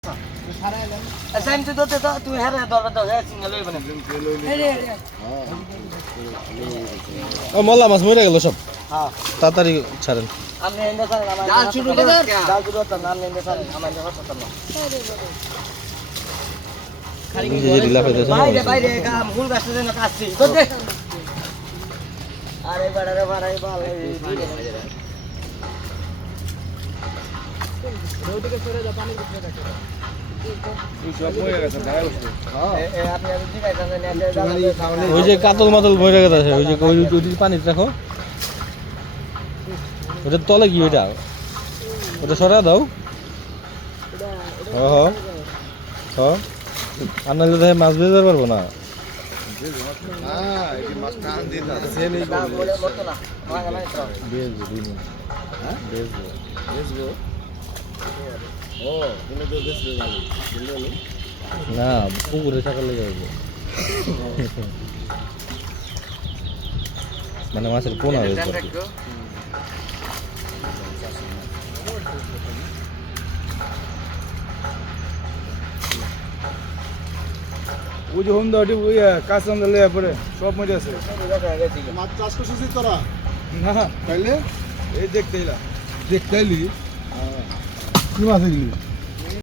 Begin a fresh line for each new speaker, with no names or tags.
time তো দতে তো তুই হেরে দরবার দাও হ্যাঁ সিঙ্গেল হইব না
ও মোল্লা মাছ মরে গেল সব
হ্যাঁ
তাড়াতাড়ি ছাড়েন
আপনি এন্ড স্যার আমার জাল শুরু করে জাল শুরু করতে নাম এন্ড স্যার আমার জায়গা করতে না
নিজে যে ঢিলা ফেলতেছে
বাইরে বাইরে কাম ফুল গাছে যেন কাটছি তো দে আরে বড়রে বড়াই ভালো রোডকে সরে যা পানি ভিতরে রাখো
ওই যে কাতল মাতল মরে গেছে ওই যে ওই পানি রাখো ওটা তলে কি ওইটা ওটা সরা দাও আর নাহলে দেখে মাছ বেজার পারবো না না পুকুরে সকালে যাবো মানে মাছের পোনা হয়েছে
ওই যে হোম দাওটি ওই কাজ আনতে লেয়া পরে সব মজা আছে
মাছ চাষ করছিস তোরা
না
তাইলে
এই দেখতে এলা
দেখতে এলি কি মাছ এগুলি